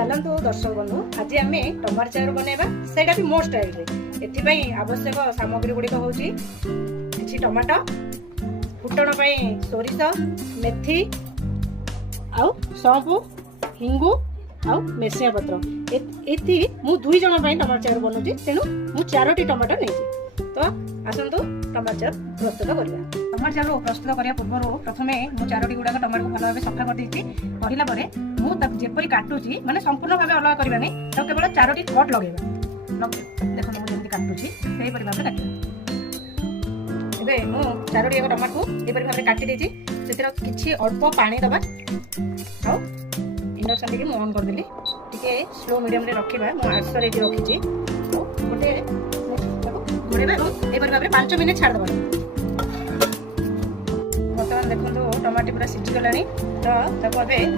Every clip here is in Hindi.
चलतु दर्शक बंधु आज आम टमाटर चाउर बनवा से मो स्टाइल रे आवश्यक सामग्री गुड़िक हूँ कि टमाटो फुटण सोरिष मेथी आउ सौंपु हिंगु आउ मेसिया पत्र ये मु 2 जन टमाटर चाउर बनाऊँगी तेणु मु 4टी टमाटो नहीं तो आसतु टमाटर चाउर प्रस्तुत करवा। टमाटर चाउर प्रस्तुत करने पूर्व प्रथम मु 4टी गुड़ाक टमाटो को भल भाव सफा कर मुझे काटुची माने संपूर्ण भाव अलग करवा नहीं तो केवल 4टी कट लगेगा देखो मुझे काटुची से भाव काट मुझे 4टी टमाटर को यहपरी भाव काटी किसी अल्प पानी दबा इंडक्शन टी ऑन करदेली टे स्लो मीडियम रे रखा मुझे 800 ये रखी गोटे घोड़े यहपरी भाव 5 मिनिट छाड़देव। बर्तमान देखो टमाटी पूरा सीझीगला तो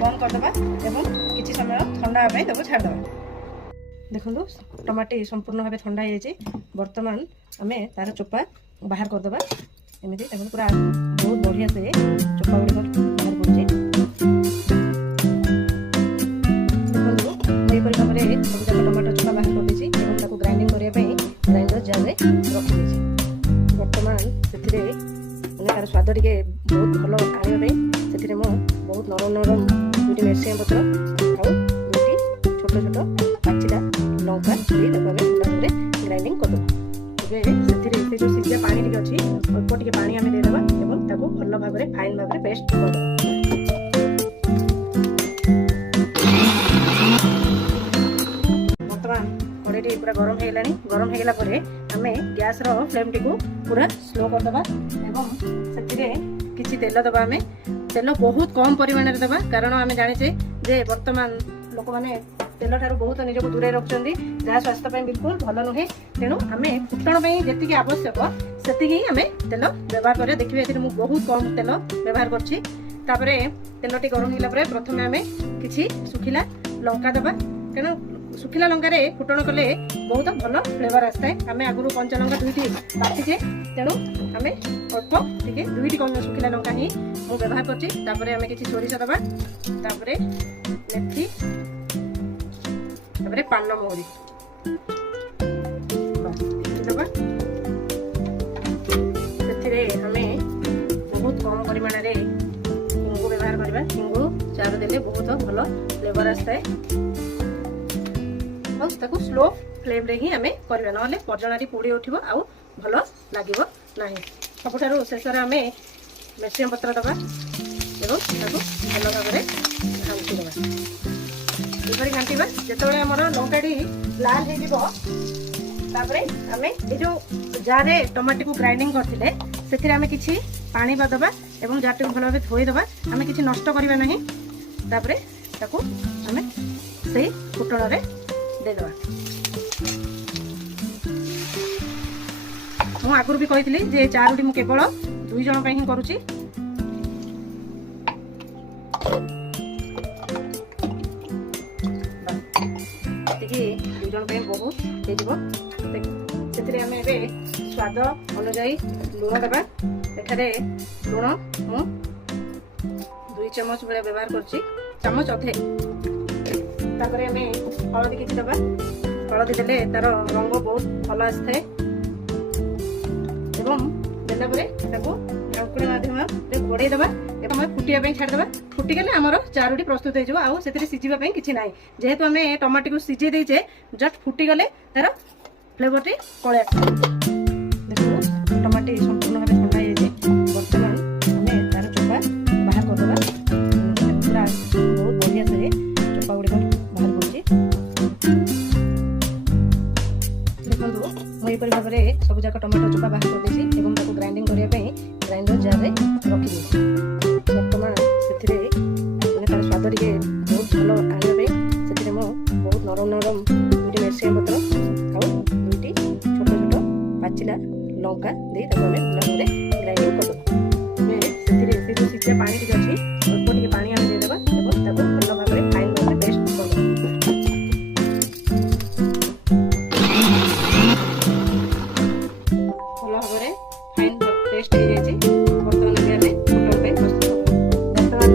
बंद करदे और किसी समय ठंडा हाँ छाड़दे। देखो टमाटी संपूर्ण भाव ठंडा हो बर्तमान आम तार चोपा बाहर करदे एमती पूरा बहुत बढ़िया से चोपा गुड़िक बाहर पड़े देखो यहपरी भाव में सब जाक टमाटर चोपा बाहर कर ग्राइंडिंग करने ग्राइंडर जार में रखी बर्तमान से तार स्वाद टे बहुत भल आने से बहुत नरम नरम 2टी मेसिया पत्र और 2टी छोट छोट पाचिला लंका भाव ग्राइंडिंग करदे से जो सीझा पानी टी अच्छी अल्प टे पानी आम देदेबा और भल भाव में फाइन भाव में पेस्ट कर कड़े पूरा गरम होगा आम गैस फ्लेम टी को पूरा स्लो करदे से किसी तेल दबा आम तेल बहुत कम परिमाण में दबा कारण आम जाने जे वर्तमान लोक मैंने तेल ठार बहुत निजक दूरे रखुच्च जहाँ स्वास्थ्य बिल्कुल भल नुहे तेणु आम फुटण जी आवश्यक से आम तेल व्यवहार करें देखिए मुझे बहुत कम तेल व्यवहार कर तेल टी गरम होगा प्रथम आम कि सुखिला लंका दबा तेणु सुखिला लंकार फुटण कले बहुत भल फ्लेवर आसता है आम आगुरी कंचा लंका 2टी बाटिचे तेणु आम अल्प टे 2टी सुखिला लंका ही मुझे व्यवहार कर किसी सोरिष दबा मेथी पान मोहरी दबा से बहुत कम परिमाण हिंगु व्यवहार करवा हिंगु चार देले बहुत भल फ्लेवर आसता है ताको स्लो फ्लेम रे ही आम करवा ना पर्जनाटी पोड़ी उठो आउ भल लगे ना सबुठ शेष आम मेसिया पत्र दबा और भल भाव में घाटी दबा यहपरी घाटा जिते आम लंकाटी लाल होपर आम ये जार टमाटी को ग्राइंडिंग करते से आम कि पानी दबा और जार टी भल भाव धोईदबा आम कि नष्ट करवा ना आम से फुटण देदबा मु आगुरी भी कही जे 4टी मु केवल 2 जन ही करुच्ची ये 2 जन बहुत से स्वाद अनुजाई लुण देवा एठारे लुण मु 2 चम्मच भाया व्यवहार कर चामच अधे आम हलदी किसी दबा हलदी देले तार रंग बहुत भल आसए ढाकुणी माध्यम घोड़े दबा फुटिया छाड़देवा फुटिगले आमर 4टी प्रस्तुत हो सीझापी किसी ना जेहेतु आम टमाटी को सीझे देचे जस्ट फुटिगले तार फ्लेवर टी पलि देखो टमाटी संपूर्ण भाव ठंडा बर्तमान आम तार चोपा बाहर करदे पूरा बहुत बढ़िया से चोपा गुड़िक बाहर कर भाव में सब जाक टमाटो चोपा बाहर कर ग्राइंडिंग करने ग्राइंडर जार में रखी बर्तमान से तार स्वाद टे बहुत भल आने से बहुत नरम नरम 2टी मेसिया पत्र और 2टी छोट छोट पाचिला लंका दे ग्राइंडिंग कर जो सीझा पानी टी अच्छी अल्प टे पानी आम देदेबा भल भाव में फाइन भाव में पेस्ट कर भल भाव में फाइन पेस्ट हो जाए बर्तमान फुटण प्रस्तुत बर्तमान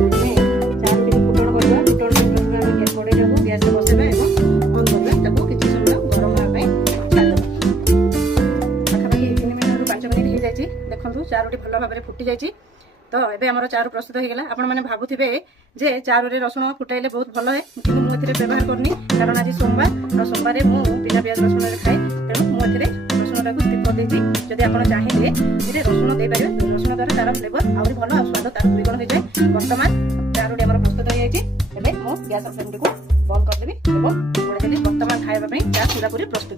4टी फुटण करवा फुटण प्रथम गैस बसेबा ଦେଖନ୍ତୁ ଚାରୁଟି ଭଲ ଭାବରେ ଫୁଟି ଯାଇଛି। ତ ଏବେ ଆମର ଚାରୁ ପ୍ରସ୍ତୁତ ହେଇଗଲା। ଆପଣମାନେ ଭାବୁଥିବେ ଯେ ଚାରୁରେ ରସୁଣ ଫୁଟାଇଲେ ବହୁତ ଭଲ ହୁଏ, କିନ୍ତୁ ମୁଁ ଏଥିରେ ବ୍ୟବହାର କରୁନି କାରଣ ଆଜି ସୋମବାର, ଆଉ ସୋମବାରରେ ମୁଁ ବିନା ପିଆଜ ରସୁଣରେ ଖାଏ, ତେଣୁ ମୁଁ ଏଥିରେ ରସୁଣଟାକୁ ସ୍କିପ୍ କରିଦେଇଛି। ଯଦି ଆପଣ ଚାହିଁଲେ ଏଥିରେ ରସୁଣ ଦେଇପାରିବେ, ରସୁଣ ଦ୍ୱାରା ତାର ଫ୍ଲେଭର ଆହୁରି ଭଲ ଆଉ ସ୍ୱାଦ ତାର ଦ୍ୱିଗୁଣ ହେଇଯାଏ। ବର୍ତ୍ତମାନ ଚାରୁଟି ଆମର ପ୍ରସ୍ତୁତ ହେଇଯାଇଛି। ଏବେ ମୁଁ ଗ୍ୟାସର ଫ୍ଲେମ୍ଟିକୁ ବନ୍ଦ କରିଦେବି ଏବଂ ବର୍ତ୍ତମାନ ଖାଇବା ପାଇଁ ଚା ପୁରାପୁରି ପ୍ରସ୍ତୁତ।